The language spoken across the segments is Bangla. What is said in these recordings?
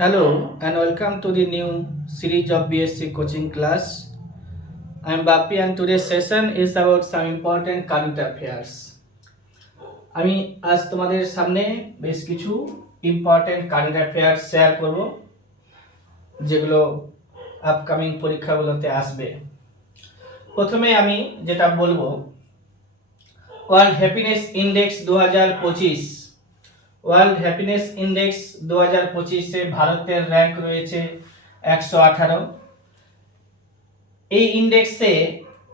Hello and welcome to the new series of BSc coaching class. I am Bapi and today's session is about some important current affairs. আমি আজ তোমাদের সামনে বেশ কিছু ইম্পর্টেন্ট কারেন্ট অ্যাফেয়ার্স শেয়ার করব যেগুলো আপকামিং পরীক্ষাগুলোতে আসবে। প্রথমে আমি যেটা বলবো, world happiness index 2025 world happiness index 2025-এ ভারতের র্যাঙ্ক রয়েছে 118। এই ইন্ডেক্সে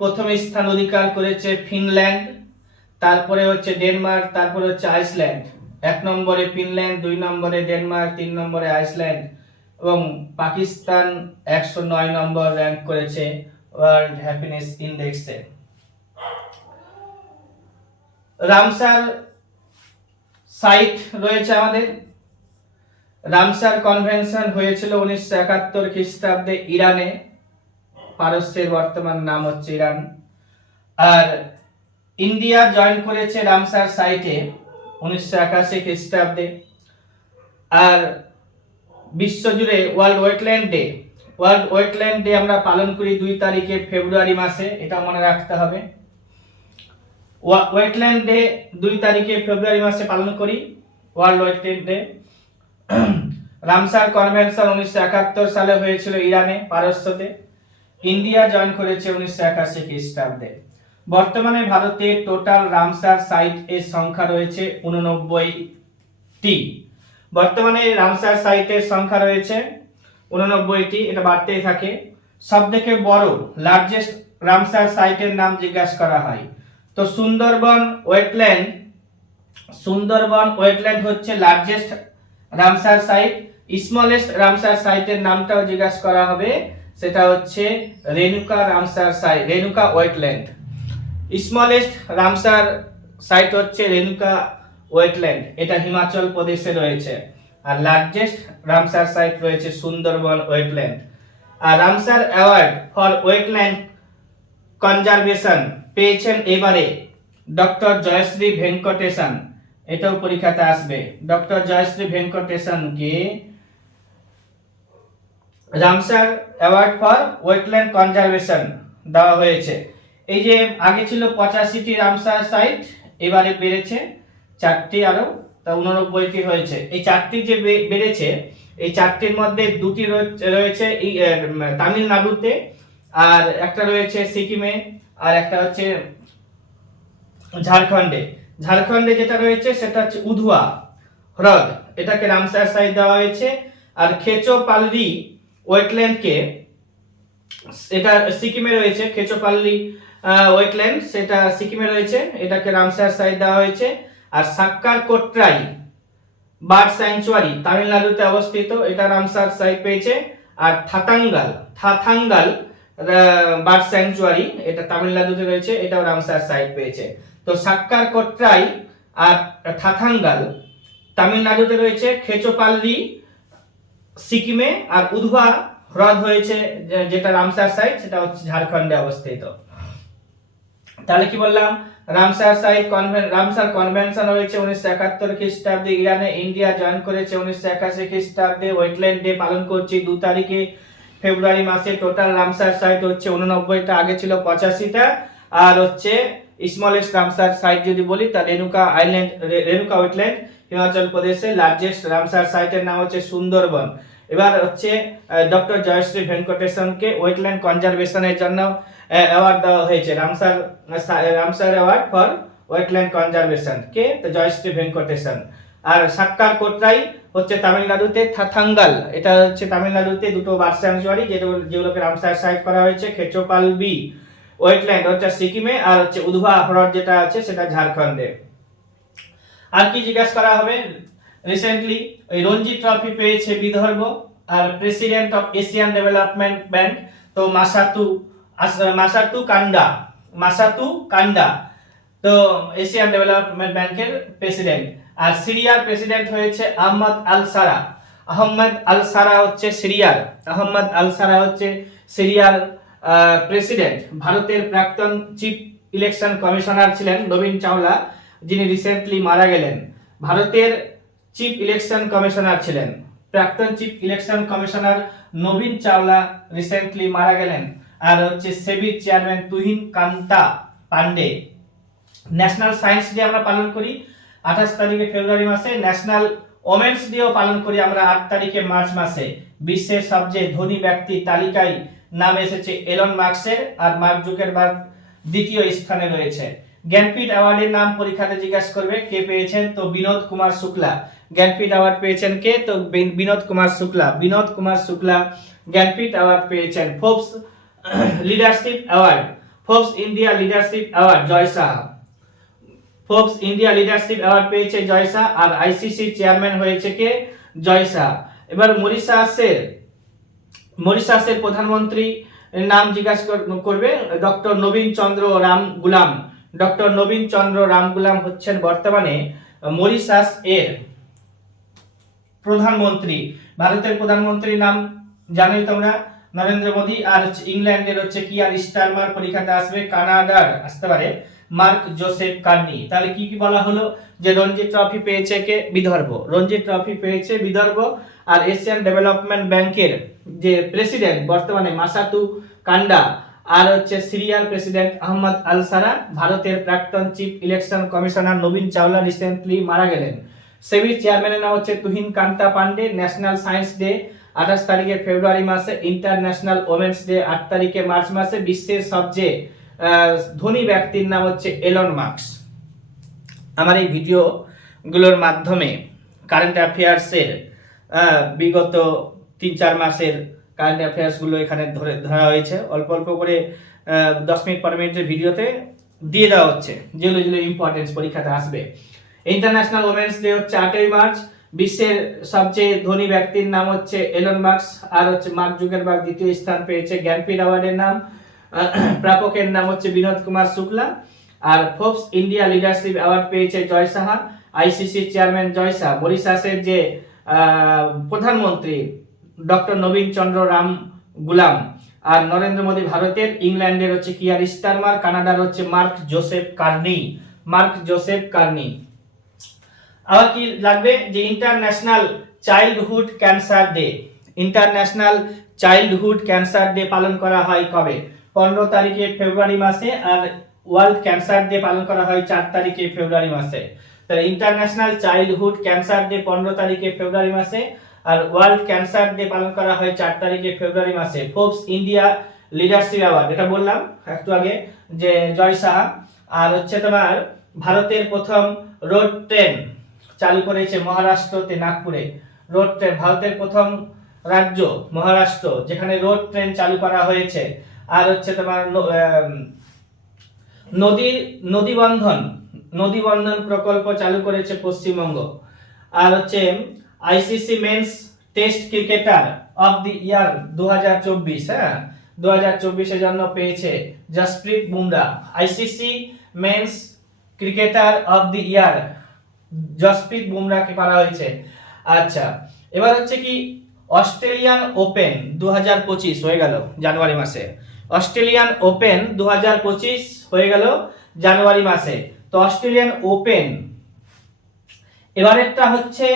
প্রথম স্থান অধিকার করেছে ফিনল্যান্ড, তারপরে হচ্ছে ডেনমার্ক, তারপরে হচ্ছে আইসল্যান্ড। 1 নম্বরে ফিনল্যান্ড, 2 নম্বরে ডেনমার্ক, 3 নম্বরে আইসল্যান্ড এবং পাকিস্তান 109 নম্বর র্যাঙ্ক করেছে ওয়ার্ল্ড হ্যাপিনেস ইন্ডেক্সে। রামসার সাইট রয়েছে আমাদের। রামসার কনভেনশন হয়েছিল 1971 খ্রিস্টাব্দে ইরানে। পারস্যের বর্তমান নাম হচ্ছে ইরান। আর ইন্ডিয়া জয়েন করেছে রামসার সাইটে 1981 খ্রিস্টাব্দে। আর বিশ্বজুড়ে ওয়ার্ল্ড ওয়েটল্যান্ড ডে আমরা পালন করি 2 তারিখে ফেব্রুয়ারি মাসে, এটা মনে রাখতে হবে। ওয়েটল্যান্ড ডে 2 তারিখে ফেব্রুয়ারি মাসে পালন করি, world wetland day. Ramsar convention 1971 সালে হয়েছিল ইরানে, পারস্যতে। ইন্ডিয়া জয়েন করেছে 1981 খ্রিস্টাব্দে। বর্তমানে ভারতে টোটাল রামসার সাইট এর সংখ্যা রয়েছে 89টি। বর্তমানে রামসার সাইটের সংখ্যা রয়েছে 89টি, এটা বাড়তেই থাকে। সবথেকে বড় লার্জেস্ট রামসার সাইটের নাম জিজ্ঞাসা করা হয় তো সুন্দরবন ওয়েটল্যান্ড হচ্ছে largest Ramsar site. Smallest Ramsar সাইটের নামটাও জিজ্ঞাসা করা হবে, সেটা হচ্ছে Renuka Ramsar site, Renuka wetland. Smallest Ramsar site হচ্ছে রেণুকা ওয়েটল্যান্ড, এটা হিমাচল প্রদেশে রয়েছে। আর লার্জেস্ট রামসার সাইট রয়েছে সুন্দরবন ওয়েটল্যান্ড। আর Ramsar award for wetland conservation পেয়েছেন এবারে ডক্টর জয়শ্রী ভেঙ্কটেশন। এটাও পরীক্ষাতে আসবে। ডক্টর জয়শ্রী ভেঙ্কটেশনকে Ramsar award for wetland conservation দেওয়া হয়েছে। এই যে আগে ছিল 85টি রামসার সাইট, এবারে বেড়েছে 4টি, আরো 89টি হয়েছে। এই 4টি যে বেড়েছে, এই 4টির মধ্যে 2টি রয়েছে তামিলনাড়ুতে, আর একটা রয়েছে সিকিমে, আর একটা হচ্ছে ঝাড়খণ্ডে যেটা রয়েছে সেটা হচ্ছে উধুয়া হ্রদ, এটাকে রামসার সাইট দেওয়া হয়েছে। আর খেচোপাল্লি ওয়েটল্যান্ডকে, এটা সিকিমে রয়েছে, খেচোপাল্লি ওয়েটল্যান্ড সেটা সিকিমে রয়েছে, এটাকে রামসার সাইট দেওয়া হয়েছে। আর সাক্কার কোট্রাই বার্ড স্যাংচুয়ারি তামিলনাড়ুতে অবস্থিত, এটা রামসার সাইট পেয়েছে। আর থাথাঙ্গাল বার্ড স্যাংচুয়ারি, এটা তামিলনাড়ুতে রয়েছে, এটাও রামসার সাইট পেয়েছে। তো সাক্কার কোট্রাই আর থাথাঙ্গাল তামিলনাড়ুতে রয়েছে, খেচোপাল্লি সিকিমে, আর উধুয়া হ্রদ হয়েছে যেটা রামসার সাইট, সেটা হচ্ছে ঝাড়খণ্ডে অবস্থিত। তাহলে কি বললাম, রামসার কনভেনশন হয়েছে 1971 খ্রিস্টাব্দে ইরানে। ইন্ডিয়া জয়েন করেছে 1981 খ্রিস্টাব্দে। ওয়েটল্যান্ড ডে পালন করছি 2 তারিখে ফেব্রুয়ারি মাসে। টোটাল রামসার সাইট হচ্ছে 89টা, আগে ছিল 85টা। আর হচ্ছে স্মলেস্ট রামসার সাইট যদি বলি তা রেণুকা ওয়েটল্যান্ড হিমাচল প্রদেশে। লার্জেস্ট রামসার সাইটের নাম হচ্ছে সুন্দরবন। এবার হচ্ছে ডক্টর জয়শ্রী ভেঙ্কটেশনকে ওয়েটল্যান্ড কনজারভেশনের জন্য অ্যাওয়ার্ড দেওয়া হয়েছে, Ramsar award for wetland conservation কে জয়শ্রী ভেঙ্কটেশন। আর সাক্কার কোট্রাই হচ্ছে তামিলনাড়ুতে, থাথাঙ্গাল এটা হচ্ছে তামিলনাড়ুতে, দুটো বার্ড স্যাংচুয়ারি যেগুলোকে রামসার সাইট করা হয়েছে। খেচোপাল্লি ওয়েটল্যান্ড হচ্ছে সিকিমে, আর হচ্ছে উধুয়া হ্রদ যেটা আছে সেটা ঝাড়খণ্ডে। আর কি জিজ্ঞাসা করা হবে, রিসেন্টলি ওই রঞ্জি ট্রফি পেয়েছে বিদর্ভ। আর president of Asian development bank তো মাসাতু কান্ডা তো এশিয়ান ডেভেলপমেন্ট ব্যাংকের প্রেসিডেন্ট। আর সিরিয়ার প্রেসিডেন্ট হয়েছে আহমদ আল সারা হচ্ছে সিরিয়ার প্রেসিডেন্ট। ভারতের প্রাক্তন চিফ ইলেকশন কমিশনার ছিলেন নবীন চাওলা, যিনি রিসেন্টলি মারা গেলেন। ভারতের চিফ ইলেকশন কমিশনার ছিলেন। প্রাক্তন চিফ ইলেকশন কমিশনার নবীন চাওলা রিসেন্টলি মারা গেলেন। আর হচ্ছে সেবির chairman Tuhin Kanta Pandey. National science day আমরা পালন করি 28 তারিখে ফেব্রুয়ারি মাসে। ন্যাশনাল ওমেন্স ডেও পালন করি আমরা 8 তারিখে মার্চ মাসে। বিশ্বের সবচেয়ে ধনী ব্যক্তির তালিকায় নাম এসেছে এলন মার্কসের, আর মার্ক জুকারবার্গ দ্বিতীয় স্থানে রয়েছে। জ্ঞানপীঠ অ্যাওয়ার্ডের নাম পরীক্ষাতে জিজ্ঞাসা করবে কে পেয়েছেন, তো বিনোদ কুমার শুক্লা জ্ঞানপীঠ অ্যাওয়ার্ড পেয়েছেন কে, তো বিনোদ কুমার শুক্লা। বিনোদ কুমার শুক্লা জ্ঞানপীঠ অ্যাওয়ার্ড পেয়েছেন। Forbes leadership award, Forbes India leadership award Jay Saha. Forbes India leadership award পেয়েছে জয় শাহ, আর আইসিসি চেয়ারম্যান হয়েছে কে, জয় শাহ। এবার মরিশাসের প্রধানমন্ত্রী নাম জিজ্ঞাসা করবে ডক্টর নবীন চন্দ্র রাম গুলাম। ডক্টর নবীন চন্দ্র রাম গুলাম হচ্ছেন বর্তমানে মরিশাস এর প্রধানমন্ত্রী। ভারতের প্রধানমন্ত্রীর নাম জানোই তোমরা, নরেন্দ্র মোদী। আর ইংল্যান্ডের হচ্ছে কিয়ার স্টারমার, পরীক্ষাতে আসবে। কানাডার আসতে পারে মার্ক জোসেফ কার্নি। তাহলে কি কি বলা হলো, যে রঞ্জি ট্রফি পেয়েছে কে, বিদর্ভ। রঞ্জি ট্রফি পেয়েছে বিদর্ভ। আর এশিয়ান ডেভেলপমেন্ট ব্যাংকের যে প্রেসিডেন্ট বর্তমানে মাসাতু কান্ডা, আর হচ্ছে সিরিয়ার প্রেসিডেন্ট আহমদ আল সারা। ভারতের প্রাক্তন চিফ ইলেকশন কমিশনার নবীন চাওলা রিসেন্টলি মারা গেলেন। সেবির চেয়ারম্যানের নাম হচ্ছে Tuhin Kanta Pandey. National science day 28 তারিখে ফেব্রুয়ারি মাসে। ইন্টারন্যাশনাল ওমেন্স ডে 8 তারিখে মার্চ মাসে। বিশ্বের সবচেয়ে ধনী ব্যক্তির নাম হচ্ছে এলন মার্কস। আমার এই ভিডিওগুলোর মাধ্যমে কারেন্ট অ্যাফেয়ার্সের বিগত 3-4 মাসের কারেন্ট অ্যাফেয়ার্সগুলো এখানে ধরা হয়েছে। অল্প অল্প করে 10 মিনিট পর মিনিটের ভিডিওতে দিয়ে দেওয়া হচ্ছে, যেগুলো যেগুলো ইম্পর্টেন্স পরীক্ষাতে আসবে। ইন্টারন্যাশনাল ওমেন্স ডে হচ্ছে 8ই মার্চ। বিশ্বের সবচেয়ে ধনী ব্যক্তির নাম হচ্ছে এলন মার্কস, আর হচ্ছে মার্ক জুকারবার্গ দ্বিতীয় স্থান পেয়েছে। জ্ঞানপীঠ অ্যাওয়ার্ডের নাম প্রাপকের নাম হচ্ছে বিনোদ কুমার শুক্লা। আর ফোর্বস ইন্ডিয়া লিডারশিপ অ্যাওয়ার্ড পেয়েছে জয় সাহা, আইসিসি চেয়ারম্যান জয় শাহ। মরিশাসের যে প্রধানমন্ত্রী ডক্টর নবীন চন্দ্র রাম গুলাম। আর নরেন্দ্র মোদী ভারতের। ইংল্যান্ডের হচ্ছে কিয়ার স্টারমার। কানাডার হচ্ছে mark Joseph Carney. Mark Joseph Carney. আবার কি লাগবে, যে international childhood cancer day. International childhood cancer day পালন করা হয় কবে, 15 তারিখে ফেব্রুয়ারি মাসে। আর ওয়ার্ল্ড ক্যান্সার ডে পালন করা হয় 4 তারিখে ফেব্রুয়ারি মাসে। তাহলে ইন্টারন্যাশনাল চাইল্ডহুড ক্যান্সার ডে 15 তারিখে ফেব্রুয়ারি মাসে, আর ওয়ার্ল্ড ক্যান্সার ডে পালন করা হয় 4 তারিখে ফেব্রুয়ারি মাসে। ফোর্বস ইন্ডিয়া লিডারশিপ অ্যাওয়ার্ড, এটা বললাম একটু আগে যে জয় শাহ। আর হচ্ছে তোমার ভারতের প্রথম রোড ট্রেন চালু করেছে মহারাষ্ট্রতে, নাগপুরে। রোড ট্রেন, ভারতের প্রথম রাজ্য মহারাষ্ট্র, যেখানে রোড ট্রেন চালু করা হয়েছে। আর হচ্ছে তোমার নদী বন্ধন প্রকল্প চালু করেছে পশ্চিমবঙ্গ। আর হচ্ছে ICC men's test cricketer of the year 2024, 2024 এর জন্য পেয়েছে Jasprit Bumrah. ICC men's cricketer of the year Jasprit বুমরাকে করা হয়েছে। আচ্ছা, এবার হচ্ছে কি অস্ট্রেলিয়ান ওপেন 2025 হয়ে গেল জানুয়ারি মাসে। অস্ট্রেলিয়ান ওপেন 2025 হয়ে গেল জানুয়ারি মাসে। তো অস্ট্রেলিয়ান ওপেন এবারেরটা হচ্ছে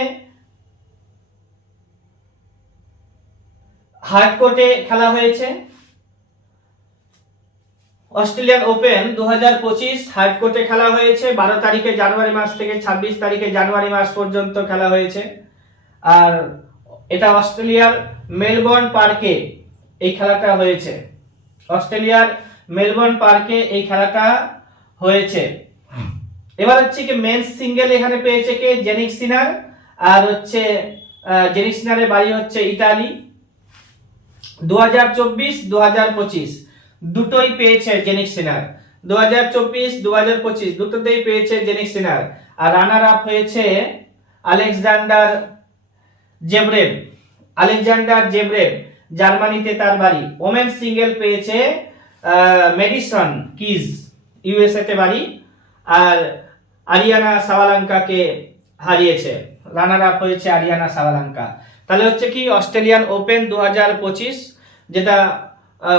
হার্ডকোর্টে খেলা হয়েছে। অস্ট্রেলিয়ান ওপেন 2025 হার্ডকোর্টে খেলা হয়েছে। 12 তারিখে জানুয়ারি মাস থেকে 26 তারিখে জানুয়ারি মাস পর্যন্ত খেলা হয়েছে। আর এটা অস্ট্রেলিয়ার মেলবোর্ন পার্কে এই খেলাটা হয়েছে। অস্ট্রেলিয়ার মেলবোর্ন পার্কে এই খেলাটা হয়েছে। এবার হচ্ছে কি মেন্স সিঙ্গেল এখানে পেয়েছে কে, জেনিক সিনার। আর হচ্ছে জেনিক সিনারের বাড়ি হচ্ছে ইতালি। 2024-2025 দুটোই পেয়েছে জেনিক সিনার। 2024-2025 দুটোতেই পেয়েছে জেনিক সিনার। আর রানার আপ হয়েছে আলেকজান্ডার জেভরেভ, জার্মানিতে তার বাড়ি। ওমেন সিঙ্গেল পেয়েছে মেডিসন কিজ, ইউএসএ তে বাড়ি। আর আরিয়ানা সাবালাঙ্কাকে হারিয়েছে। রানার আপ হয়েছে আরিয়ানা সাবালাঙ্কা। তাহলে হচ্ছে কি অস্ট্রেলিয়ান ওপেন 2025, যেটা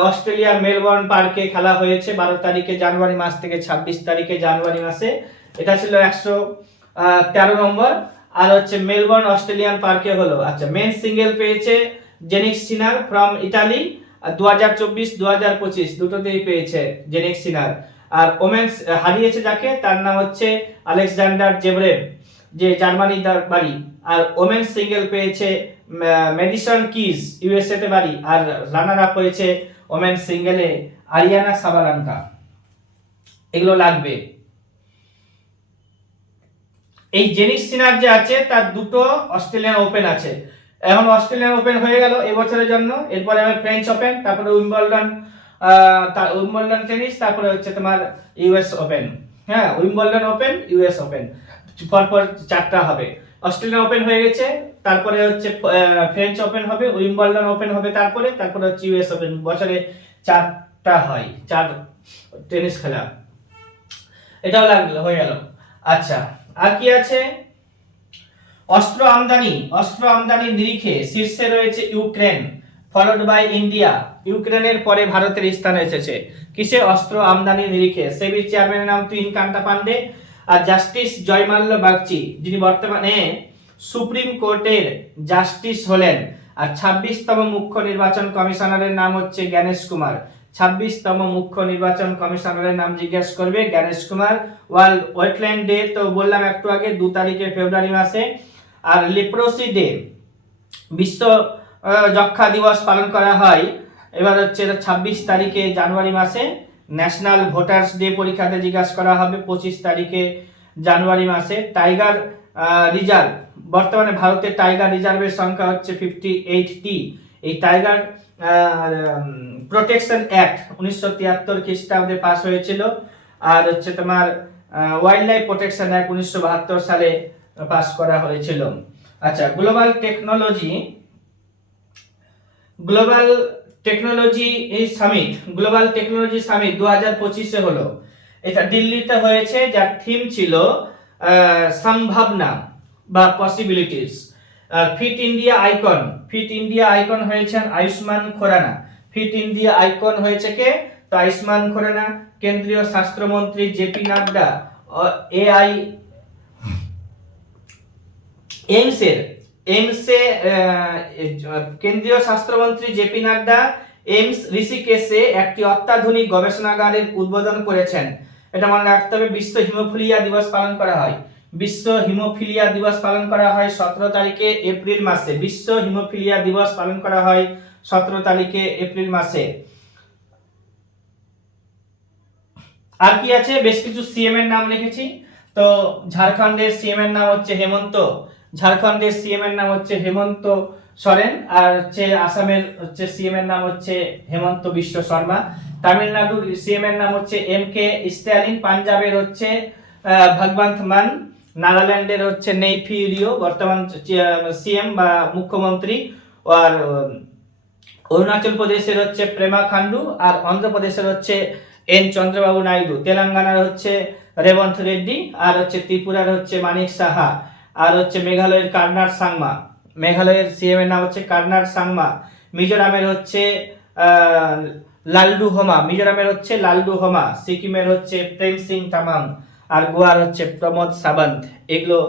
অস্ট্রেলিয়ার মেলবোর্ন পার্কে খেলা হয়েছে 12 তারিখে জানুয়ারি মাস থেকে 26 তারিখে জানুয়ারি মাসে। এটা ছিল 113 নম্বর। আর হচ্ছে মেলবোর্ন অস্ট্রেলিয়ান পার্কে হলো। আচ্ছা, মেন সিঙ্গেল পেয়েছে জেনিক সিনার ফ্রম ইটালি, 2024-2025 দুটোতেই পেয়েছে জেনিক সিনার। আর ওমেন্স হারিয়েছে যাকে, তার নাম হচ্ছে আলেকজান্ডার জেভরেভ, যে জার্মানির বাড়ি। আর ওমেন্স সিঙ্গেল পেয়েছে মেডিসন কিজ, ইউএসএ তে বাড়ি। আর রানার আপ হয়েছে ওমেন্স সিঙ্গেলে আরিয়ানা সাবালাঙ্কা। এগুলো লাগবে। এই জেনিক সিনার যে আছে তার দুটো অস্ট্রেলিয়ান ওপেন আছে। এখন অস্ট্রেলিয়ান ওপেন হয়ে গেল এবছরের জন্য, এরপরে হবে ফ্রেঞ্চ ওপেন, তারপরে উইম্বলডন টেনিস, তারপরে হচ্ছে তোমার ইউএস ওপেন। হ্যাঁ, উইম্বলডন ওপেন, ইউএস ওপেন, পরপর 4টা হবে। অস্ট্রেলিয়ান ওপেন হয়ে গেছে, তারপরে হচ্ছে ফ্রেঞ্চ ওপেন হবে, উইম্বলডন ওপেন হবে, তারপরে হচ্ছে ইউএস ওপেন। বছরে 4টা হয়, 4 টেনিস খেলা। এটাও লাগলো, হয়ে গেল। আচ্ছা, আর কি আছে? অস্ত্র আমদানির নিরিখে শীর্ষে রয়েছে ইউক্রেন, ফলোড বাই ইন্ডিয়া। ইউক্রেনের পরে ভারতের স্থান এসেছে কিসে? অস্ত্র আমদানির নিরিখে। সেবির চেয়ারম্যানের নাম তুহিন কান্তা পান্ডে। আর জাস্টিস জয়মাল্য বাগচি, যিনি বর্তমানে সুপ্রিম কোর্টের জাস্টিস হলেন। আর 26তম মুখ্য নির্বাচন কমিশনারের নাম হচ্ছে জ্ঞানেশ কুমার। 26তম মুখ্য নির্বাচন কমিশনারের নাম জিজ্ঞেস করবে, Gyanesh Kumar. World wetland day তো বললাম একটু আগে, 2 তারিখে ফেব্রুয়ারি মাসে। আর লিপ্রোসি ডে, বিশ্ব যক্ষা দিবস পালন করা হয় এবার হচ্ছে 26 তারিখে জানুয়ারি মাসে। ন্যাশনাল ভোটার্স ডে পরীক্ষাতে জিজ্ঞাসা করা হবে 25 তারিখে জানুয়ারি মাসে। টাইগার রিজার্ভ, বর্তমানে ভারতের টাইগার রিজার্ভের সংখ্যা হচ্ছে 58টি। এই টাইগার প্রোটেকশন অ্যাক্ট 1973 খ্রিস্টাব্দে পাস হয়েছিল। আর হচ্ছে তোমার ওয়াইল্ড লাইফ প্রোটেকশন অ্যাক্ট 1972 সালে পাস করা হয়েছিল। আচ্ছা, গ্লোবাল টেকনোলজি সামিট 2025 হলো। এটা দিল্লিতে হয়েছে, যার থিম ছিল সম্ভাবনা বা পসিবিলিটিস। ফিট ইন্ডিয়া আইকন হয়েছেন Ayushmann Khurrana. Fit India icon হয়েছে কে? তো আয়ুষ্মান খুরানা। কেন্দ্রীয় স্বাস্থ্যমন্ত্রী জেপি নাড্ডা এইমসে কেন্দ্রীয় স্বাস্থ্যমন্ত্রী জেপি নাড্ডা এইমস ঋষিকেশে একটি অত্যাধুনিক গবেষণাগারের উদ্বোধন করেছেন। এটা মনে রাখতে হবে। বিশ্ব হিমোফিলিয়া দিবস পালন করা হয় 17 তারিখে এপ্রিল মাসে। বিশ্ব হিমোফিলিয়া দিবস পালন করা হয় 17 তারিখে এপ্রিল মাসে। আর কি আছে? বেশ কিছু সিএম এর নাম লিখেছি। তো ঝাড়খণ্ডের সিএম এর নাম হচ্ছে হেমন্ত সরেন। আর হচ্ছে আসামের হচ্ছে সিএম এর নাম হচ্ছে হেমন্ত বিশ্ব শর্মা। তামিলনাড়ুর সিএম এর নাম হচ্ছে এমকে স্ট্যালিন। পাঞ্জাবের হচ্ছে ভগবন্ত মান। নাগাল্যান্ডের হচ্ছে নেইফি রিও, বর্তমান সিএম বা মুখ্যমন্ত্রী। আর অরুণাচল প্রদেশের হচ্ছে প্রেমা খান্ডু। আর অন্ধ্রপ্রদেশের হচ্ছে এন চন্দ্রবাবু নাইডু। তেলেঙ্গানার হচ্ছে রেবন্ত রেড্ডি। আর হচ্ছে ত্রিপুরার হচ্ছে মানিক সাহা। আর হচ্ছে মেঘালয়ের কার্নার সাংমা। মেঘালয়ের সিএম এর নাম হচ্ছে কার্নার সাংমা। মিজোরামের হচ্ছে লালডু হোমা। সিকিমের হচ্ছে প্রেম সিং তামাং। আর গোয়ার হচ্ছে প্রমোদ সাবন্ত। এগুলো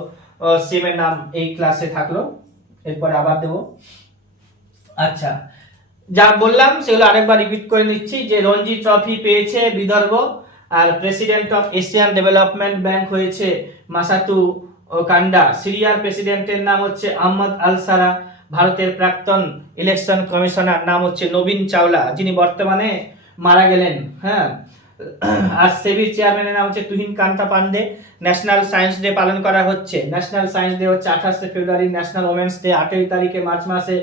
সিএম এর নাম এই ক্লাসে থাকলো, এরপরে আবার দেব। আচ্ছা, যা বললাম সেগুলো আরেকবার রিপিট করে নিচ্ছি যে রঞ্জি ট্রফি পেয়েছে বিদর্ভ। আর president of Asian development bank হয়েছে মাসাতু কান্ডা। সিরিয়ার প্রেসিডেন্টের নাম হচ্ছে আহমদ আল সারা। ভারতের প্রাক্তন ইলেকশন কমিশনার নাম হচ্ছে নবীন চাওলা, যিনি বর্তমানে মারা গেলেন। হ্যাঁ, আর সেবির চেয়ারম্যানের নাম হচ্ছে Tuhin Kanta Pandey. National science day পালন করা হচ্ছে। ন্যাশনাল সায়েন্স ডে হচ্ছে 28 ফেব্রুয়ারি। ন্যাশনাল ওমেন্স ডে 8 তারিখে মার্চ মাসে।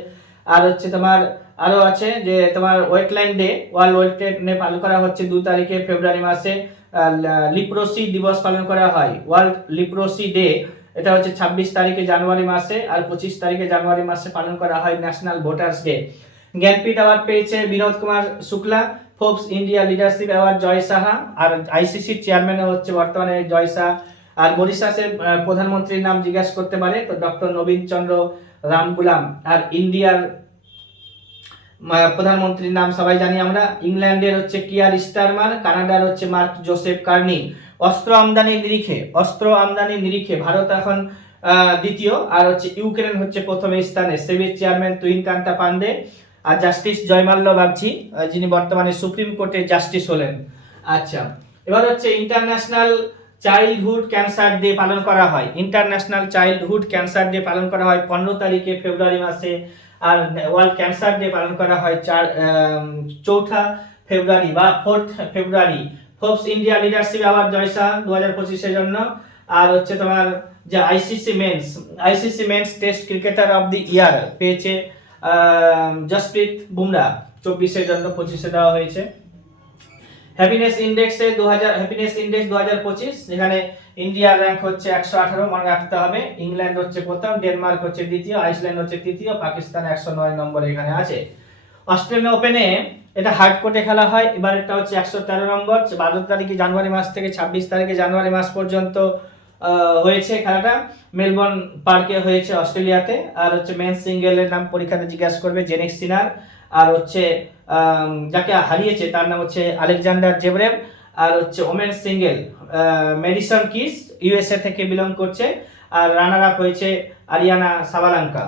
আর হচ্ছে তোমার আরো আছে যে তোমার wetland day, world wetland day পালন করা হচ্ছে 2 তারিখে ফেব্রুয়ারি মাসে। লিপ্রোসি দিবস পালন করা হয়, ওয়ার্ল্ড লিপ্রোসি ডে। এটা হচ্ছে 26 তারিখে জানুয়ারি মাসে। আর 25 তারিখে জানুয়ারি মাসে পালন করা হয় national voters day. Jnanpith award পেয়েছে Vinod Kumar Shukla. Forbes India leadership award Jay Saha. আর আইসিসির চেয়ারম্যান হচ্ছে বর্তমানে জয় সাহা। আর মরিশাসের প্রধানমন্ত্রীর নাম জিজ্ঞাসা করতে পারে, তো ডক্টর নবীন চন্দ্র রামগুলাম। আর ইন্ডিয়ার প্রধানমন্ত্রীর নাম সবাই জানি আমরা। ইংল্যান্ডের হচ্ছে কিয়ার স্টারমার। কানাডার হচ্ছে মার্ক জোসেফ কার্নি। অস্ত্র আমদানির নিরিখে ভারত এখন দ্বিতীয়, আর হচ্ছে ইউক্রেন হচ্ছে প্রথম স্থানে, সেবির চেয়ারম্যান তুহিনকান্তা পান্ডে, আর জাস্টিস জয়মাল্য বাগচি যিনি বর্তমানে সুপ্রিম কোর্টের জাস্টিস হলেন। আচ্ছা, এবার হচ্ছে ইন্টারন্যাশনাল চাইল্ডহুড ক্যান্সার ডে পালন করা হয়। ইন্টারন্যাশনাল চাইল্ডহুড ক্যান্সার ডে পালন করা হয় 15 তারিখে ফেব্রুয়ারি মাসে, আর ওয়ার্ল্ড ক্যান্সার ডে পালন করা হয় 4 ফেব্রুয়ারি বা 4 February. Forbes India leadership award জয়সান 2025 জন্য। আর হচ্ছে তোমার যে ICC men's test cricketer of the year পেয়েছে জসপ্রীত বুমরা 24 জন্য, 25 দেওয়া হয়েছে। হ্যাপিনেস ইন্ডেক্স 2025, যেখানে ইন্ডিয়ার র্যাঙ্ক হচ্ছে 118, মনে রাখতে হবে। ইংল্যান্ড হচ্ছে প্রথম, ডেনমার্ক হচ্ছে দ্বিতীয়, আইসল্যান্ড হচ্ছে তৃতীয়, পাকিস্তান 109 নম্বরে এখানে আছে। অস্ট্রেলিয়ান ওপেনে এটা হার্ড কোর্টে খেলা হয়, এবার এটা হচ্ছে 113 নম্বর, 12 তারিখে জানুয়ারি মাস থেকে 26 তারিখে জানুয়ারি মাস পর্যন্ত হয়েছে খেলাটা। মেলবোর্ন পার্কে হয়েছে অস্ট্রেলিয়াতে। আর হচ্ছে মেন সিঙ্গেলের নাম পরীক্ষাতে জিজ্ঞাসা করবে, জেনিক সিনার। আর হচ্ছে যাকে হারিয়েছে তার নাম হচ্ছে আলেকজান্ডার জেভরেভ। আর হচ্ছে women single medicine kiss, USA থেকে বিলং করছে, আর রানার আপ হয়েছে আরিয়ানা সাবালাঙ্কা।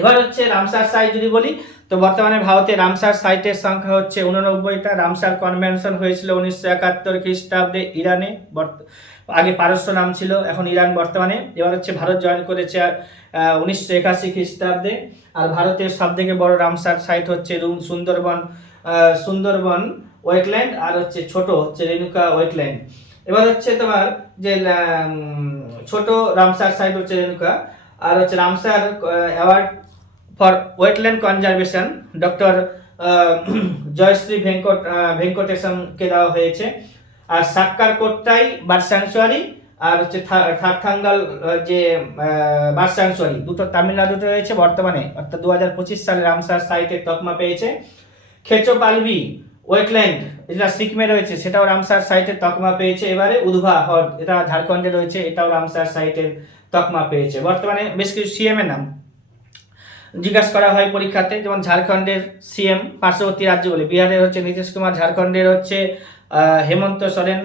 এবার হচ্ছে রামসার সাইট যদি বলি, তো বর্তমানে ভারতে রামসার সাইটের সংখ্যা হচ্ছে 89টা। রামসার কনভেনশন হয়েছিল 1971 খ্রিস্টাব্দে ইরানে, আগে পারস্য নাম ছিল, এখন ইরান বর্তমানে। এবার হচ্ছে ভারত জয়েন করেছে 1981 খ্রিস্টাব্দে। আর ভারতের সবথেকে বড় রামসার সাইট হচ্ছে সুন্দরবন ওয়েটল্যান্ড, আর হচ্ছে ছোট হচ্ছে রেণুকা ওয়েটল্যান্ড। এবার হচ্ছে তোমার যে ছোট রামসার সাইট হচ্ছে রেণুকা। আর হচ্ছে Ramsar award for wetland conservation doctor Jayashree ভেঙ্কটেশনকে দেওয়া হয়েছে। আর সাক্কার কোট্টাই বার্ড স্যাংচুয়ারি, আর হচ্ছে থারথাঙ্গাল যে বার্ড স্যাংচুয়ারি, দুটো তামিলনাড়ুতে রয়েছে বর্তমানে, অর্থাৎ 2025 সালে রামসার সাইটের তকমা পেয়েছে। খেচোপালভি ওয়েটল্যান্ড যেটা সিকিমে রয়েছে, সেটাও রামসার সাইটের তকমা পেয়েছে। এবারে উধবা হ্রদ, এটা ঝাড়খণ্ডে রয়েছে, এটাও রামসার সাইটের তকমা পেয়েছে। বর্তমানে বেশ কিছু সিএম এর নাম জিজ্ঞাসা করা হয় পরীক্ষাতে, যেমন ঝাড়খণ্ডের সিএম, পার্শ্ববর্তী রাজ্যগুলি, বিহারের হচ্ছে নীতিশ কুমার, ঝাড়খণ্ডের হচ্ছে হেমন্ত সোরেন,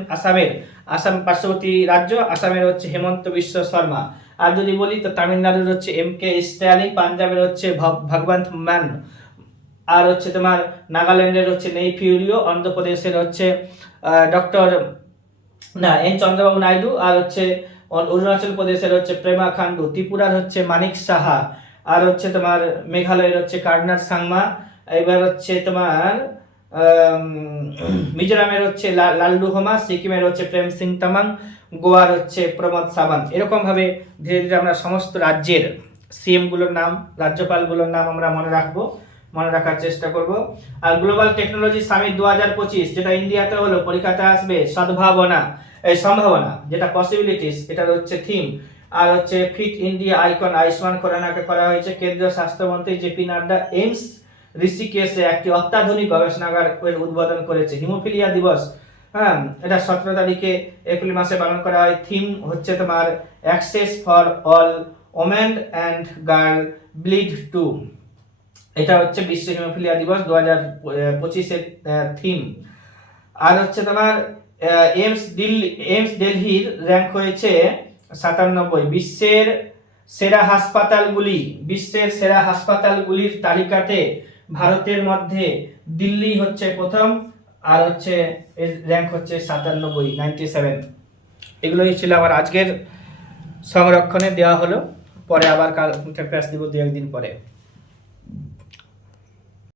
আসাম পার্শ্ববর্তী রাজ্য, আসামের হচ্ছে হেমন্ত বিশ্ব শর্মা। আর যদি বলি তো তামিলনাড়ুর হচ্ছে এমকে স্ট্যালিন, পাঞ্জাবের হচ্ছে ভগবন্ত মান, আর হচ্ছে তোমার নাগাল্যান্ডের হচ্ছে নেইফিউরিও, অন্ধ্রপ্রদেশের হচ্ছে এন চন্দ্রবাবু নাইডু, আর হচ্ছে অরুণাচল প্রদেশের হচ্ছে প্রেমা খান্ডু, ত্রিপুরার হচ্ছে মানিক সাহা, আর হচ্ছে তোমার মেঘালয়ের হচ্ছে কার্নার সাংমা। এবার হচ্ছে তোমার মিজোরামের হচ্ছে লালডু হোমা, সিকিমের হচ্ছে প্রেম সিং তামাং, গোয়ার হচ্ছে প্রমোদ সাবন্ত। এরকম ভাবে ধীরে ধীরে আমরা সমস্ত রাজ্যের সিএম গুলোর নাম, রাজ্যপালগুলোর নাম আমরা মনে রাখার চেষ্টা করব। আর গ্লোবাল টেকনোলজি সামিট 2025 যেটা ইন্ডিয়াতে হলো, পরীক্ষাতে আসবে সম্ভাবনা, যেটা পসিবিলিটিস, এটা হচ্ছে থিম। আর হচ্ছে ফিট ইন্ডিয়া আইকন আয়ুষ্মান খুরানাকে করা হয়েছে কেন্দ্রীয় স্বাস্থ্যমন্ত্রী জেপি নাড্ডা। এইমস ঋষিকেশে একটি অত্যাধুনিক গবেষণাগার উদ্বোধন করেছে। হিমোফিলিয়া দিবস, এটা 17 তারিখে এপ্রিল মাসে পালন করা হয়। থিম হচ্ছে তোমার access for all women and girl bleed to, এটা হচ্ছে বিশ্ব হিমোফিলিয়া দিবস 2025 থিম। আর হচ্ছে তোমার এইমস দিল্লির র্যাঙ্ক হয়েছে 97। বিশ্বের সেরা হাসপাতালগুলির তালিকাতে ভারতের মধ্যে দিল্লি হচ্ছে প্রথম, আর হচ্ছে এর র্যাঙ্ক হচ্ছে 97। এগুলোই ছিল আমার আজকের সংরক্ষণে দেওয়া হলো, পরে আবার কাল ক্লাস দিব 2-1 দিন পরে।